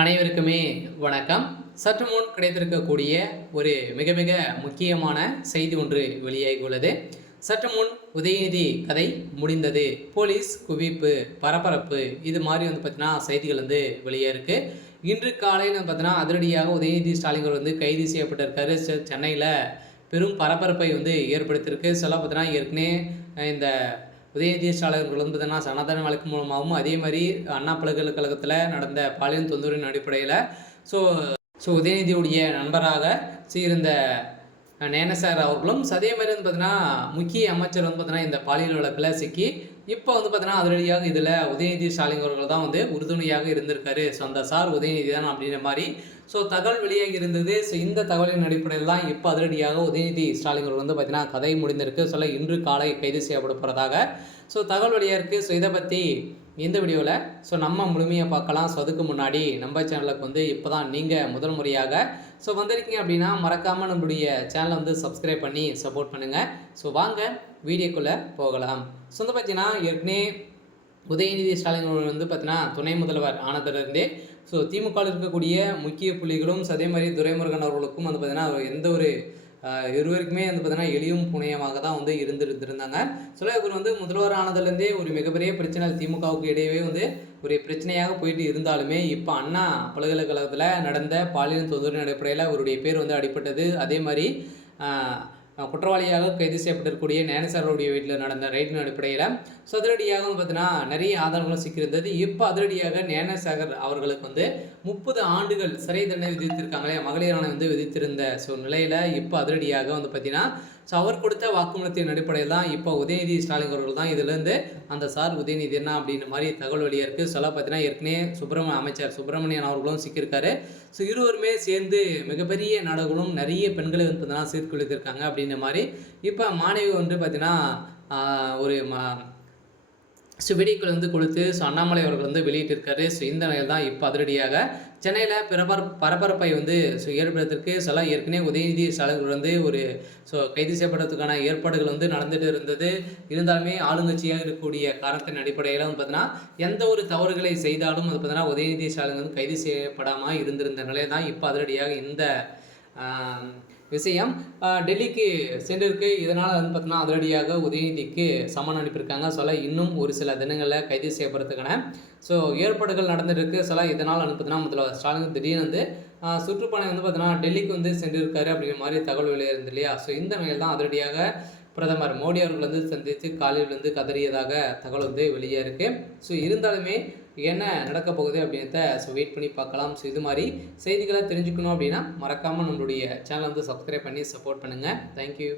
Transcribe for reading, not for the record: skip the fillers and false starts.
அனைவருக்குமே வணக்கம். சற்று முன் கிடைத்திருக்கக்கூடிய ஒரு மிக மிக முக்கியமான செய்தி ஒன்று வெளியாகியுள்ளது. சற்று முன் உதயநிதி கதை முடிந்தது, போலீஸ் குவிப்பு, பரபரப்பு, இது மாதிரி பார்த்தீங்கன்னா செய்திகள் வெளியே இருக்கு. இன்று காலையில் பார்த்தீங்கன்னா அதிரடியாக உதயநிதி ஸ்டாலின் கைது செய்யப்பட்டிருக்காரு. சென்னையில் பெரும் பரபரப்பை ஏற்படுத்தியிருக்கு. சொல்ல பார்த்தீங்கன்னா ஏற்கனவே இந்த உதயநிதி ஸ்டாலின் பார்த்தீங்கன்னா சனாதன வழக்கு மூலமாகவும் அதே மாதிரி அண்ணா பல்கலைக்கழகத்தில் நடந்த பாலியல் தொந்தரவின் அடிப்படையில் ஸோ உதயநிதியுடைய நண்பராக இருந்த நேனசார் அவர்களும் அதே மாதிரி பார்த்தீங்கன்னா முக்கிய அமைச்சர் பார்த்தீங்கன்னா இந்த பாலியல் வழக்கில் சிக்கி இப்போ பார்த்தீங்கன்னா அதிரடியாக இதில் உதயநிதி ஸ்டாலின் அவர்கள் தான் உறுதுணையாக இருந்திருக்காரு. ஸோ அந்த சார் உதயநிதி தான் அப்படின்ற மாதிரி தகவல் வெளியாகி இருந்தது. ஸோ இந்த தகவலின் அடிப்படையில் தான் இப்போ அதிரடியாக உதயநிதி ஸ்டாலின் அவர்கள் பார்த்தீங்கன்னா கதை முடிந்திருக்கு. இன்று காலை கைது செய்யப்பட போகிறதாக தகவல் வெளியாக இருக்குது. இதை பற்றி இந்த வீடியோவில் நம்ம முழுமையாக பார்க்கலாம். அதுக்கு முன்னாடி நம்ம சேனலுக்கு இப்போ தான் நீங்கள் முதல் முறையாக வந்திருக்கீங்க அப்படின்னா மறக்காமல் நம்மளுடைய சேனலை சப்ஸ்கிரைப் பண்ணி சப்போர்ட் பண்ணுங்கள். வாங்க வீடியோக்குள்ளே போகலாம். பார்த்தீங்கன்னா ஏற்கனவே உதயநிதி ஸ்டாலின் அவர்கள் பார்த்தீங்கன்னா துணை முதல்வர் ஆனதிலிருந்தே திமுகவில் இருக்கக்கூடிய முக்கிய புள்ளிகளும் அதே மாதிரி துரைமுருகன் அவர்களுக்கும் பார்த்தீங்கன்னா எந்த ஒரு இருவருக்குமே பார்த்தீங்கன்னா எளியும் புனையமாக தான் இருந்திருந்தாங்க. இவர் முதல்வர் ஆனதுலேருந்தே ஒரு மிகப்பெரிய பிரச்சனை திமுகவுக்கு இடையே ஒரு பிரச்சனையாக போயிட்டு இருந்தாலுமே இப்போ அண்ணா பல்கலைக்கழகத்தில் நடந்த பாலியல் தொந்தரவின் அடிப்படையில் அவருடைய பேர் அடிப்பட்டது. அதே மாதிரி குற்றவாளியாக கைது செய்யப்பட்டிருக்கக்கூடிய நேனசாருடைய வீட்டில் நடந்த ரைட்டின் அடிப்படையில் அதிரடியாக பார்த்தீங்கன்னா நிறைய ஆதாரங்களும் சிக்கியிருந்தது. இப்போ அதிரடியாக நேனசாகர் அவர்களுக்கு 30 ஆண்டுகள் சிறை தண்டனை விதித்திருக்காங்களே, மகளிர் ஆணையம் விதித்திருந்த நிலையில் இப்போ அதிரடியாக பார்த்தீங்கன்னா அவர் கொடுத்த வாக்குமூலத்தின் அடிப்படையில் தான் இப்போ உதயநிதி ஸ்டாலின் அவர்கள் தான் இதிலேருந்து அந்த சார் உதயநிதி என்ன அப்படின்ற மாதிரி தகவல் வெளியாக இருக்குது. பார்த்தீங்கன்னா ஏற்கனவே அமைச்சர் சுப்பிரமணியன் அவர்களும் சிக்கியிருக்காரு. இருவருமே சேர்ந்து மிகப்பெரிய நாடகங்களும் நிறைய பெண்களை பார்த்தீங்கன்னா சீர்குலைத்திருக்காங்க அப்படின்ற மாதிரி இப்போ மாணவி பார்த்தீங்கன்னா ஒரு வீடியோக்கள் கொடுத்து அண்ணாமலை அவர்கள் வெளியிட்டிருக்காரு. இந்த நிலையில் தான் இப்போ அதிரடியாக சென்னையில் பரபரப்பை ஏற்படுறதுக்கு ஏற்கனவே உதயநிதி ஸ்டாலின் ஒரு கைது செய்யப்படுறதுக்கான ஏற்பாடுகள் நடந்துட்டு இருந்தது. இருந்தாலுமே ஆளுங்கட்சியாக இருக்கக்கூடிய காரணத்தின் அடிப்படையில் பார்த்தீங்கன்னா எந்த ஒரு தவறுகளை செய்தாலும் பார்த்தீங்கன்னா உதயநிதி ஸ்டாலின் கைது செய்யப்படாமல் இருந்திருந்த நிலையில் தான் இப்போ அதிரடியாக இந்த விஷயம் டெல்லிக்கு சென்றிருக்கு. இதனால் பார்த்தீங்கன்னா அதிரடியாக உதயநிதிக்கு சம்மன் அனுப்பியிருக்காங்க. இன்னும் ஒரு சில தினங்களில் கைது செய்யப்படுறதுக்கான ஏற்பாடுகள் நடந்துருக்கு. இதனால் பார்த்தீங்கன்னா முதல்வர் ஸ்டாலின் திடீர்னு சுற்றுப்பயணம் பார்த்தீங்கன்னா டெல்லிக்கு சென்றிருக்காரு அப்படிங்கிற மாதிரி தகவல் வெளியே இருந்து இல்லையா. இந்த நிலையில் தான் அதிரடியாக பிரதமர் மோடி அவர்கள் சந்தித்து காலையில் கதறியதாக தகவல் வெளியே இருக்குது. இருந்தாலுமே என்ன நடக்க போகுது அப்படின்றத வெயிட் பண்ணி பார்க்கலாம். இது மாதிரி செய்திகளை தெரிஞ்சுக்கணும் அப்படின்னா மறக்காமல் நம்மளுடைய சேனலை சப்ஸ்கிரைப் பண்ணி சப்போர்ட் பண்ணுங்கள். தேங்க்யூ.